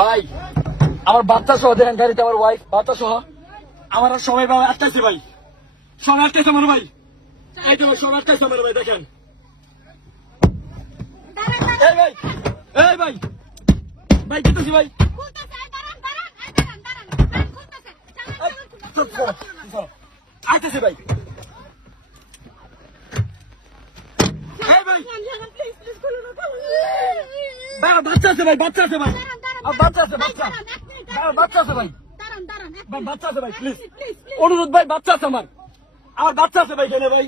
ভাই আমার বাচ্চা সহ দেখেন গাড়িতে আমার ওয়াইফ বাচ্চা সহ আমার আর সবাই ভাই আটকাইছে ভাই সবাই আটকাইছে আমার ভাই এই তো সবাই আটকাইছে আমার ভাই দেখেন এই ভাই এই ভাই ভাই কেটেছি ভাই আইতেছে ভাই এই ভাই ভাই বাচ্চা আছে ভাই বাচ্চা আছে ভাই বাচ্চা আছে বাচ্চা বাচ্চা আছে ভাই ভাই বাচ্চা আছে ভাই প্লিজ অনুরোধ ভাই বাচ্চা আছে আমার বাচ্চা আছে ভাই কেন ভাই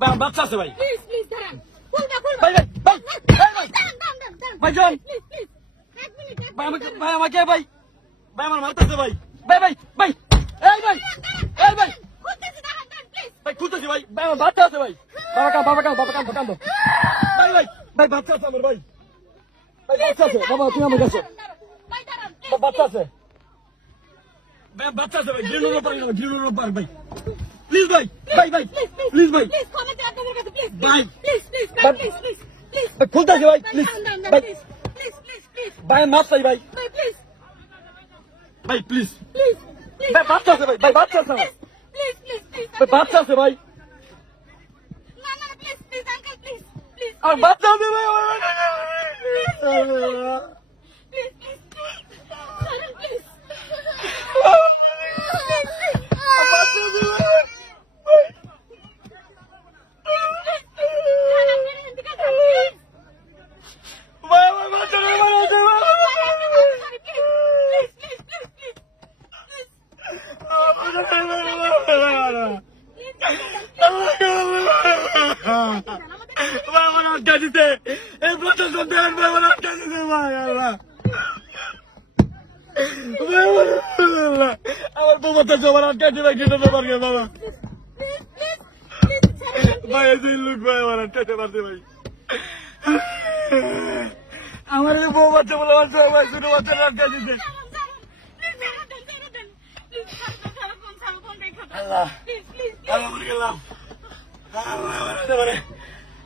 ভাই বাচ্চা আছে ভাই ভাই ভাই ভাই জন ভাই আমাকে ভাই আমাকে ভাই ভাই আমার মারতেছে ভাই ভাই ভাই ভাই এই ভাই এই ভাই ভাই খুঁজতেছি ভাই ভাই আমার বাচ্চা আছে ভাই বাবা কান ভাই ভাই ভাই বাচ্চা আছে আমার ভাই ভাই বাচ্চা আছে বাবা তুমি আমার কাছে বাচ্চা আছে ভাই বাচ্চা আছে ভাই গ্রিনোর পার ভাই প্লিজ ভাই ভাই ভাই প্লিজ ভাই ভাই ভাই খুলতেছি ভাই প্লিজ ভাই ভাই মাফ চাই ভাই ভাই প্লিজ ভাই বাচ্চা আছে ভাই বাচ্চা আছে ভাই বাচ্চা আছে ভাই আর বাচ্চা আছে ভাই আমার বাবা জমার আটকাইছে ভাই কেটে ব্যাপার গে বাবা ভাই এই লোক ভাই আমার আটকাইতে পারছে ভাই আমার বউ বাচ্চা বলে আমার ভাই ছোট বাচ্চা আটকাই দিতে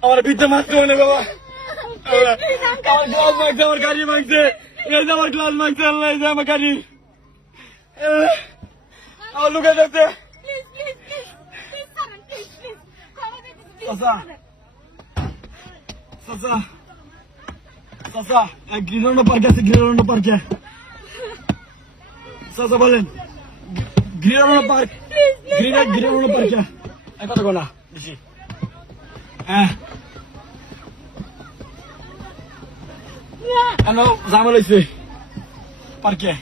আমার ভিতরে মারতে মানে বাবা আমার গ্লাস মারছে আমার গাড়ি মারছে এই যে আমার গ্লাস মারছে আল্লাহ এই যে আমার গাড়ি আমার লুকে যাচ্ছে গ্রিনোর পার্কে আছে গ্রিনোর পার্কে চাচা বলেন গ্রিনোর পার্ক গ্রিনোর পার্কে কত গোনা বেশি হ্যাঁ কেন ঝামেলা হয়েছে পার্কে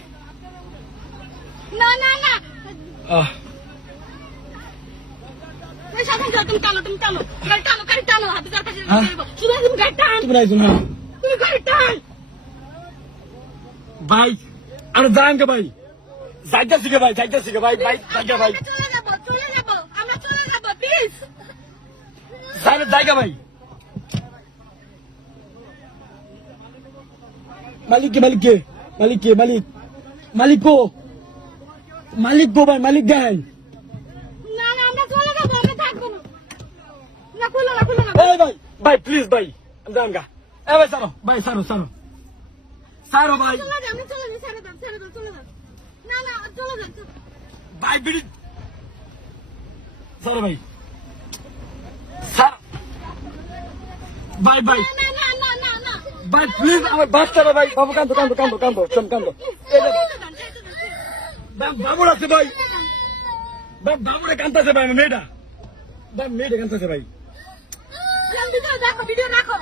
ভাই আর যান কে ভাই যাইতেছি কে ভাই ভাই জায়গা ভাই জায়গা ভাই মালিক গো ভাই মালিক দেন ভাই প্লিজ ভাই যান গা এ ভাই সারো ভাই ভাই বিড়ি সারো ভাই ভাই ভাই প্লিজ আমার বাচ্চারা ভাই বাবু কান্দো বাবুর আছে ভাই বাবুরে কান্দতেছে ভাই মেয়েটা কান্দতেছে ভাই ভিডিও রাখো